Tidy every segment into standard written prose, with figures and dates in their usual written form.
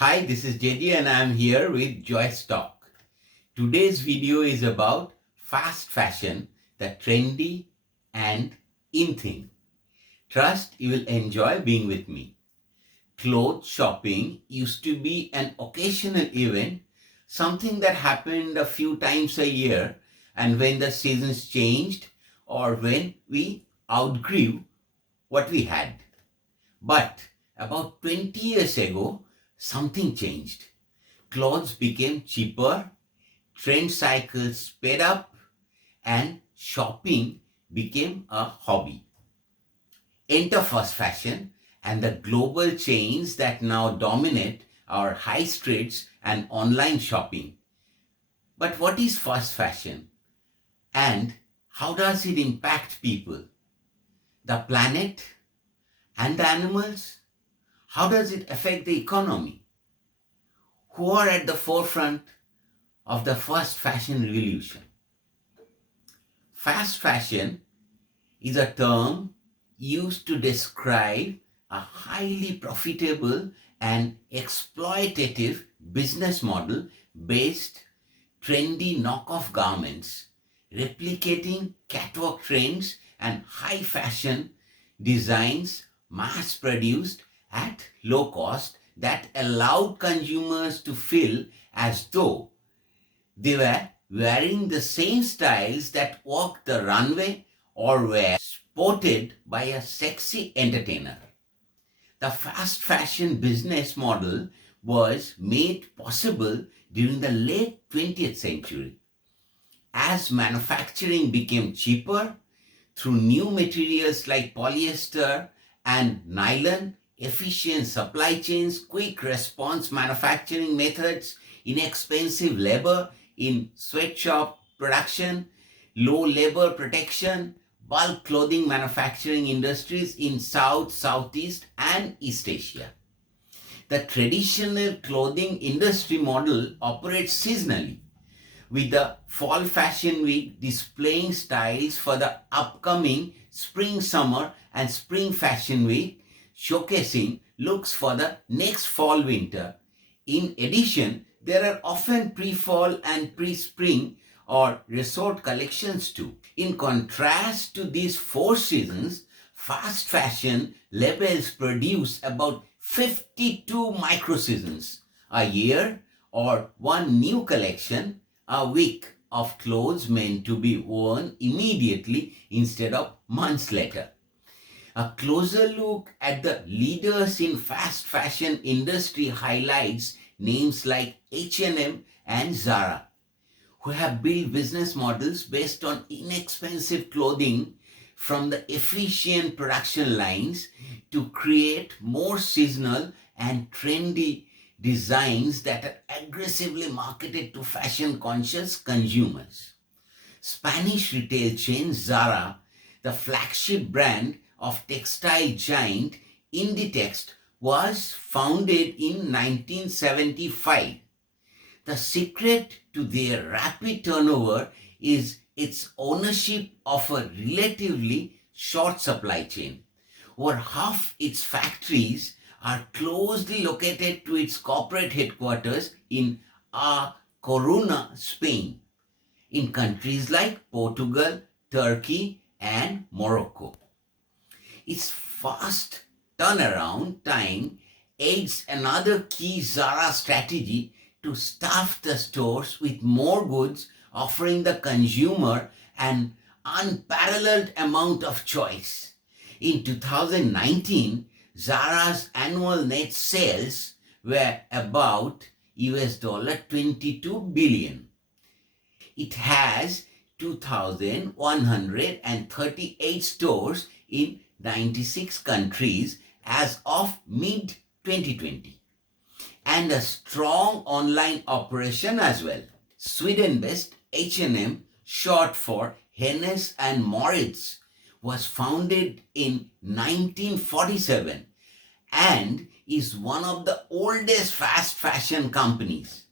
Hi, this is JD and I am here with Joyce Talk. Today's video is about fast fashion, the trendy and in thing. Trust you will enjoy being with me. Clothes shopping used to be an occasional event, something that happened a few times a year, and when the seasons changed or when we outgrew what we had. But about 20 years ago, something changed. Clothes became cheaper, trend cycles sped up, and shopping became a hobby. Enter fast fashion and the global chains that now dominate our high streets and online shopping. But what is fast fashion and how does it impact people, the planet, and the animals? How does it affect the economy? Who are at the forefront of the fast fashion revolution? Fast fashion is a term used to describe a highly profitable and exploitative business model based trendy knockoff garments, replicating catwalk trends and high fashion designs mass produced at low cost that allowed consumers to feel as though they were wearing the same styles that walked the runway or were sported by a sexy entertainer. The fast fashion business model was made possible during the late 20th century. As manufacturing became cheaper through new materials like polyester and nylon, efficient supply chains, quick response manufacturing methods, inexpensive labor in sweatshop production, low labor protection, bulk clothing manufacturing industries in South, Southeast, and East Asia. The traditional clothing industry model operates seasonally, with the Fall Fashion Week displaying styles for the upcoming Spring Summer and Spring Fashion Week, showcasing looks for the next fall winter. In addition, there are often pre-fall and pre-spring or resort collections too. In contrast to these four seasons, fast fashion labels produce about 52 micro seasons a year or one new collection a week of clothes meant to be worn immediately instead of months later. A closer look at the leaders in fast fashion industry highlights names like H&M and Zara, who have built business models based on inexpensive clothing from the efficient production lines to create more seasonal and trendy designs that are aggressively marketed to fashion conscious consumers. Spanish retail chain Zara, the flagship brand of textile giant Inditex, was founded in 1975. The secret to their rapid turnover is its ownership of a relatively short supply chain. Over half its factories are closely located to its corporate headquarters in A Coruña, Spain, in countries like Portugal, Turkey, and Morocco. Its fast turnaround time aids another key Zara strategy to staff the stores with more goods, offering the consumer an unparalleled amount of choice. In 2019, Zara's annual net sales were about $22 billion. It has 2,138 stores in 96 countries as of mid 2020 and a strong online operation as well. Sweden-based H&M, short for Hennes and Mauritz, was founded in 1947 and is one of the oldest fast fashion companies.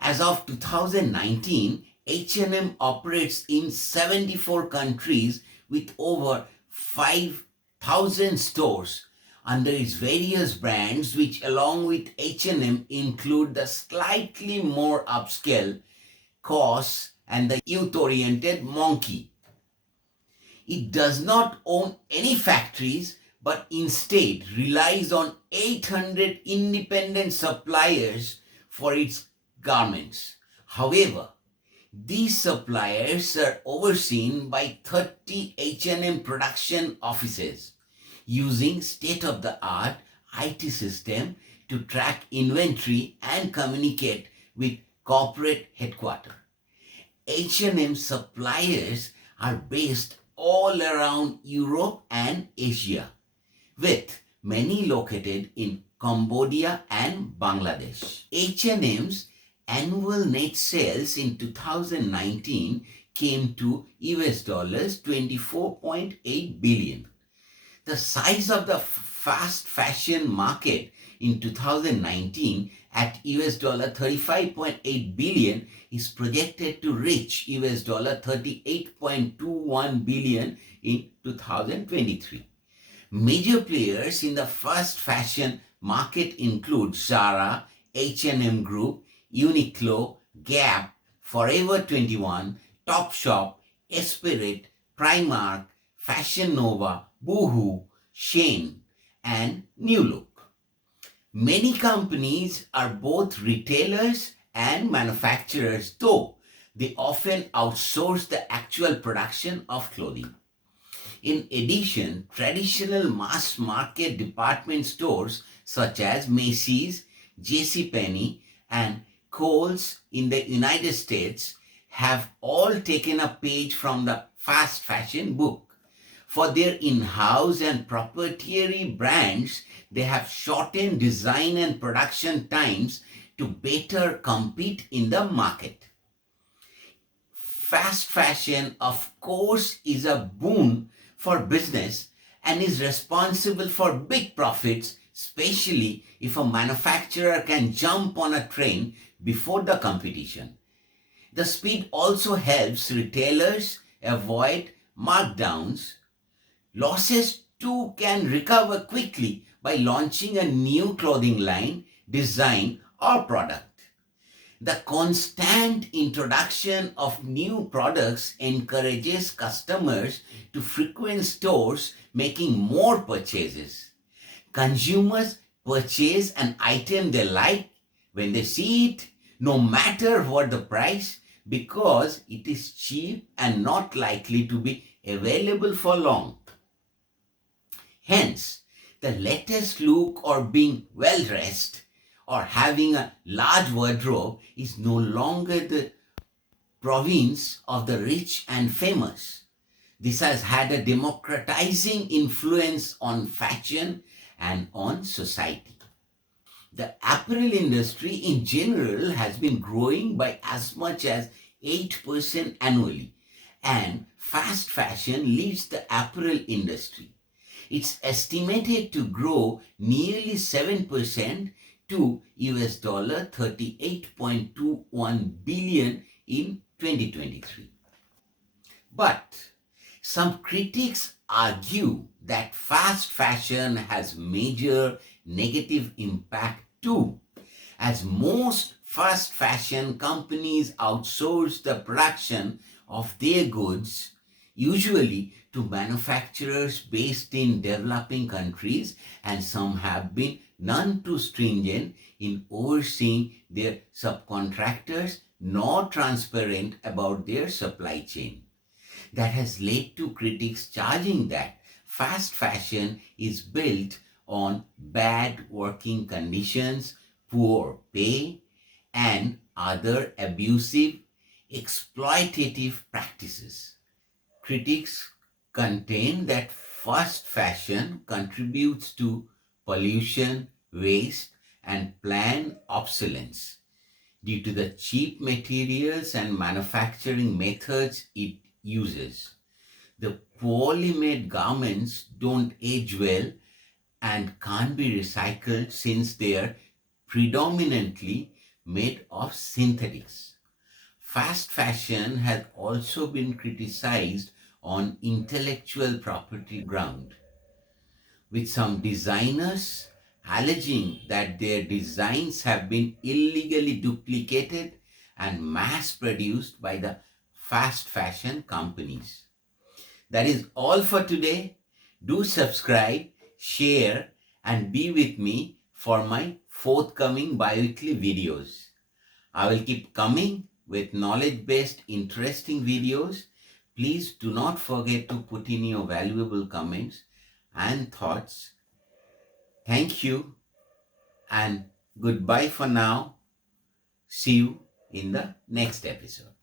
As of 2019, H&M operates in 74 countries with over 5,000 stores, under its various brands, which along with H&M include the slightly more upscale COS and the youth-oriented Monkey. It does not own any factories but instead relies on 800 independent suppliers for its garments. However, these suppliers are overseen by 30 H&M production offices using state-of-the-art IT system to track inventory and communicate with corporate headquarters. H&M suppliers are based all around Europe and Asia, with many located in Cambodia and Bangladesh. H&M's annual net sales in 2019 came to US dollars 24.8 billion. The size of the fast fashion market in 2019 at US dollar 35.8 billion is projected to reach US dollar 38.21 billion in 2023. Major players in the fast fashion market include Zara, H&M Group, UNIQLO, Gap, Forever 21, Topshop, Esprit, Primark, Fashion Nova, Boohoo, Shein, and New Look. Many companies are both retailers and manufacturers, though they often outsource the actual production of clothing. In addition, traditional mass market department stores such as Macy's, JCPenney, and Kohl's in the United States have all taken a page from the fast fashion book. For their in-house and proprietary brands, they have shortened design and production times to better compete in the market. Fast fashion, of course, is a boon for business and is responsible for big profits, especially if a manufacturer can jump on a train before the competition. The speed also helps retailers avoid markdowns. Losses too can recover quickly by launching a new clothing line, design, or product. The constant introduction of new products encourages customers to frequent stores, making more purchases. Consumers purchase an item they like when they see it, no matter what the price, because it is cheap and not likely to be available for long. Hence, the latest look or being well dressed or having a large wardrobe is no longer the province of the rich and famous. This has had a democratizing influence on fashion and on society. The apparel industry in general has been growing by as much as 8% annually, and fast fashion leads the apparel industry. It's estimated to grow nearly 7% to US dollar 38.21 billion in 2023. But some critics argue that fast fashion has major negative impact too, as most fast fashion companies outsource the production of their goods, usually to manufacturers based in developing countries, and some have been none too stringent in overseeing their subcontractors nor transparent about their supply chain. That has led to critics charging that fast fashion is built on bad working conditions, poor pay, and other abusive, exploitative practices. Critics contend that fast fashion contributes to pollution, waste, and planned obsolescence due to the cheap materials and manufacturing methods it uses. The poorly made garments don't age well and can't be recycled since they are predominantly made of synthetics. Fast fashion has also been criticized on intellectual property ground. with some designers alleging that their designs have been illegally duplicated and mass produced by the fast fashion companies. That is all for today. Do subscribe, share, and be with me for my forthcoming bi-weekly videos. I will keep coming with knowledge-based, interesting videos. Please do not forget to put in your valuable comments and thoughts. Thank you and goodbye for now. See you in the next episode.